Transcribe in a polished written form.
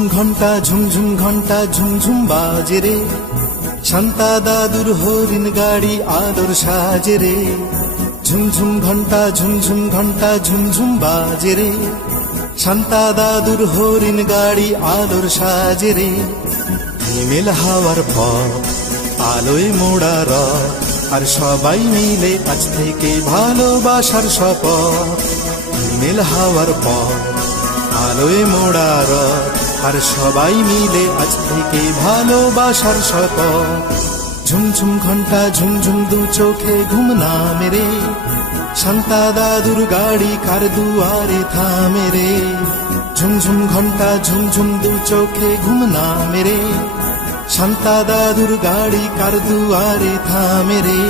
ঝুমঝুম ঘন্টা ঝুমঝুম বাজে রে, শান্তা দাদুর হরিণ গাড়ি আলোর সাজে রে। ঝুমঝুম ঘন্টা ঝুমঝুম বাজে রে, শান্তা দাদুর হরিণ গাড়ি আলোর সাজে রে। হিমেল হাওয়ার পথ আলোয় মোড়া রথ, আর সবাই মিলে আজ থেকে ভালোবাসার শপথ। হিমেল হাওয়ার পথ আলোয় মোড়া রথ, আর সবাই মিলে আজ থেকে ভালোবাসার শপথ। ঝুমঝুম ঘন্টা ঝুমঝুম দু চোখে ঘুম নামে রে, শান্তা দাদুর গাড়ি কার দুয়ারে থামে রে। ঝুমঝুম ঘন্টা ঝুমঝুম দু চোখে ঘুম নামে রে, শান্তা দাদুর গাড়ি কার দুয়ারে থামে রে।